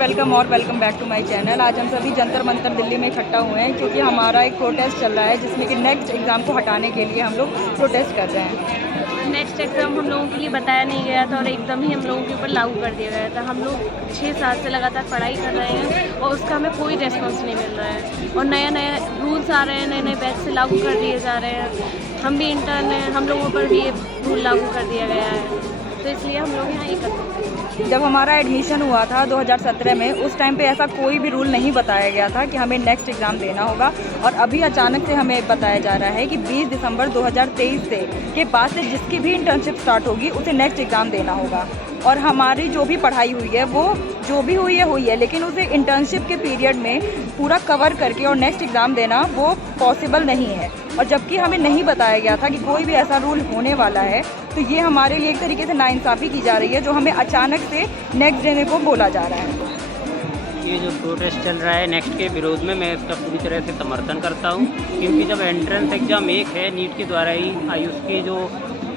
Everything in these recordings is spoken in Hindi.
वेलकम और welcome back to my channel. आज हम सभी जंतर मंतर दिल्ली में इकट्ठा हुए हैं क्योंकि हमारा एक प्रोटेस्ट चल रहा है जिसमें कि नेक्स्ट एग्ज़ाम को हटाने के लिए हम लोग प्रोटेस्ट कर रहे हैं। नेक्स्ट एग्ज़ाम हम लोगों के लिए बताया नहीं गया था और एकदम ही हम लोगों के ऊपर लागू कर दिया गया था। हम लोग 6 साल से लगातार पढ़ाई कर रहे हैं और उसका हमें कोई रेस्पॉन्स नहीं मिल रहा है और नया नया रूल्स आ रहे हैं, नए नए बैच से लागू कर दिए जा रहे हैं। हम भी इंटर्न हैं, हम लोगों पर भी ये रूल लागू कर दिया गया है, तो इसलिए हम लोग यहाँ एकत्र हैं। जब हमारा एडमिशन हुआ था 2017 में, उस टाइम पे ऐसा कोई भी रूल नहीं बताया गया था कि हमें नेक्स्ट एग्ज़ाम देना होगा और अभी अचानक से हमें बताया जा रहा है कि 20 दिसंबर 2023 से के बाद से जिसकी भी इंटर्नशिप स्टार्ट होगी उसे नेक्स्ट एग्ज़ाम देना होगा। और हमारी जो भी पढ़ाई हुई है वो जो भी हुई है, लेकिन उसे इंटर्नशिप के पीरियड में पूरा कवर करके और नेक्स्ट एग्ज़ाम देना वो पॉसिबल नहीं है। और जबकि हमें नहीं बताया गया था कि कोई भी ऐसा रूल होने वाला है, तो ये हमारे लिए एक तरीके से नाइंसाफ़ी की जा रही है जो हमें अचानक से नेक्स्ट देने को बोला जा रहा है। ये जो प्रोटेस्ट चल रहा है नेक्स्ट के विरोध में, मैं इसका पूरी तरह से समर्थन करता हूँ, क्योंकि जब एंट्रेंस एग्ज़ाम एक है नीट के द्वारा ही, आयुष के जो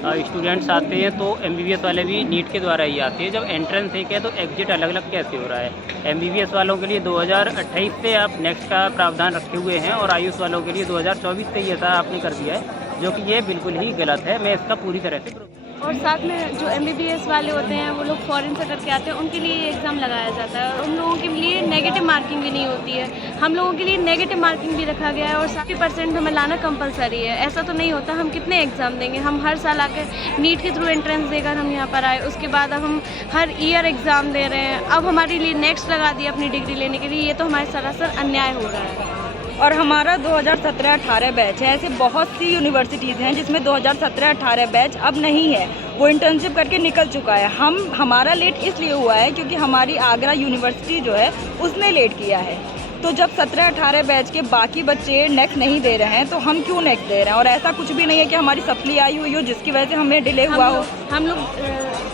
स्टूडेंट्स आते हैं तो MBBS वाले भी नीट के द्वारा ही आते हैं। जब एंट्रेंस एक है तो एग्जिट अलग अलग कैसे हो रहा है? MBBS वालों के लिए 2028 से आप नेक्स्ट का प्रावधान रखे हुए हैं और आयुष वालों के लिए 2024 से ही ऐसा आपने कर दिया है, जो कि ये बिल्कुल ही गलत है। मैं इसका पूरी तरह से और साथ में जो MBBS वाले होते हैं वो लोग फॉरेन से करके आते हैं, उनके लिए ये एग्ज़ाम लगाया जाता है और उन लोगों के लिए नेगेटिव मार्किंग भी नहीं होती है। हम लोगों के लिए नेगेटिव मार्किंग भी रखा गया है और 60% हमें लाना कंपलसरी है। ऐसा तो नहीं होता, हम कितने एग्ज़ाम देंगे? हम हर साल आकर नीट के थ्रू एंट्रेंस देकर हम यहाँ पर आए, उसके बाद अब हम हर ईयर एग्ज़ाम दे रहे हैं। अब हमारे लिए नेक्स्ट लगा दिया अपनी डिग्री लेने के लिए, ये तो हमारे सरासर अन्याय हो रहा है। और हमारा 2017-18 बैच है। ऐसे बहुत सी यूनिवर्सिटीज़ हैं जिसमें 2017-18 बैच अब नहीं है, वो इंटर्नशिप करके निकल चुका है। हमारा लेट इसलिए हुआ है क्योंकि हमारी आगरा यूनिवर्सिटी जो है उसने लेट किया है। तो जब 17-18 बैच के बाकी बच्चे नेक्स्ट नहीं दे रहे हैं तो हम क्यों नेक्स्ट दे रहे हैं? और ऐसा कुछ भी नहीं है कि हमारी सप्ली आई हुई हो जिसकी वजह से हमें डिले हुआ हो। हम लोग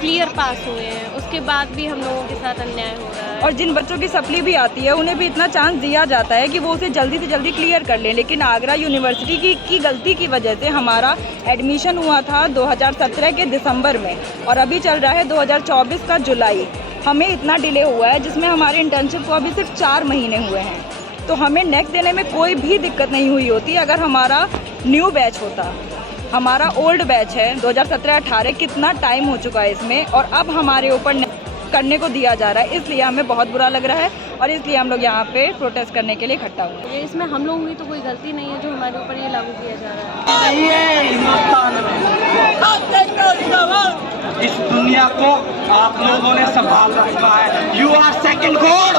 क्लियर पास हुए हैं, उसके बाद भी हम लोगों के साथ अन्याय हो रहा है। और जिन बच्चों की सप्ली भी आती है उन्हें भी इतना चांस दिया जाता है कि वो उसे जल्दी से जल्दी क्लियर कर लें, लेकिन आगरा यूनिवर्सिटी की गलती की वजह से हमारा एडमिशन हुआ था 2017 के दिसंबर में और अभी चल रहा है 2024 का जुलाई। हमें इतना डिले हुआ है जिसमें हमारे इंटर्नशिप को अभी सिर्फ 4 महीने हुए हैं। तो हमें नेक्स्ट देने में कोई भी दिक्कत नहीं हुई होती अगर हमारा न्यू बैच होता। हमारा ओल्ड बैच है 2017-18, कितना टाइम हो चुका है इसमें और अब हमारे ऊपर करने को दिया जा रहा है, इसलिए हमें बहुत बुरा लग रहा है और इसलिए हम लोग यहाँ पे प्रोटेस्ट करने के लिए इकट्ठा हुए। ये इसमें हम लोगों की तो कोई गलती नहीं है जो हमारे ऊपर ये लागू किया जा रहा है। इस दुनिया को आप लोगों ने संभाल रखा है। You are second god.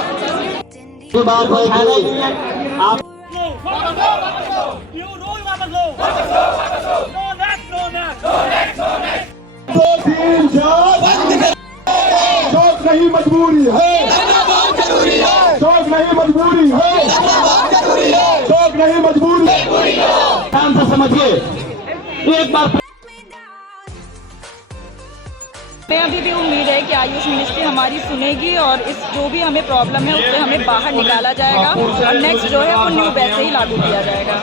शौक नहीं मजबूरी है, शौक नहीं मजबूरी है, शौक नहीं मजबूरी। ध्यान से समझिए एक बार। हमें अभी भी उम्मीद है कि आयुष मिनिस्ट्री हमारी सुनेगी और इस जो भी हमें प्रॉब्लम है उससे हमें बाहर निकाला जाएगा और नेक्स्ट जो है वो न्यू बैच से ही लागू किया जाएगा।